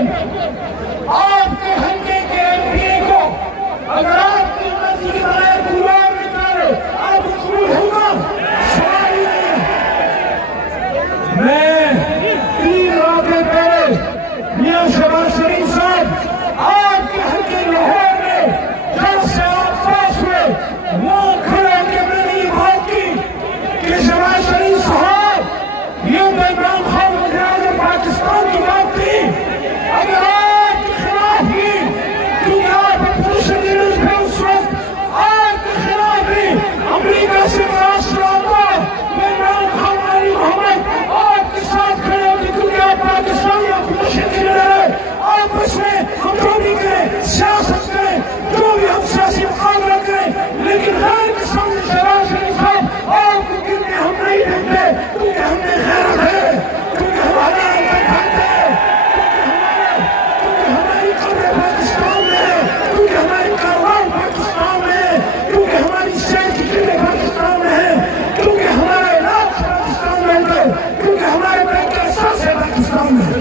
لیکن آپ کے حلقے کے MP کو اگر آپ کی مرضی کے بغیر قرآن نکالے آپ کو قبول ہوگا؟ سوال ہی نہیں ہے۔ میں 3 راتیں پہلے میاں شہباز شریف صاحب آپ کے حلقے لاہور میں جب سے آپ پاس ہوئے وہاں کھڑے کے میں نے یہ بات کی کہ شہباز شریف صاحب یہ تو عمران خان وزیراعظم پاکستان کی بات تھی، اگر آپ کے خلاف ہی کیونکہ آپ اپوزیشن لیڈرز تھے اس وقت، آپ کے خلاف ہی امریکہ سے فاصلہ آتا میں عمران خان علی محمد آپ کے ساتھ کھڑے ہوتے کیونکہ آپ پاکستانی اپوزیشن لیڈر ہیں۔ آپس میں ہم جو بھی کریں سیاست کریں جو بھی ہم سیاسی مقابلہ کریں لیکن غیر کے سامنے شہباز شریف صاحب آپ کو گرنے ہم نہیں دیتے کیونکہ ہم نے غیرت ہے، کیونکہ ہمارا حق ہے، کیونکہ ہماری قبر پاکستان میں ہے، کیونکہ ہماری کاروبار پاکستان میں ہے، کیونکہ ہماری صحت کی قیمتیں پاکستان میں ہے، کیونکہ ہمارا علاج پاکستان میں ہے، کیونکہ ہمارے بینک کا احساس ہے پاکستان میں۔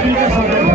Speaker for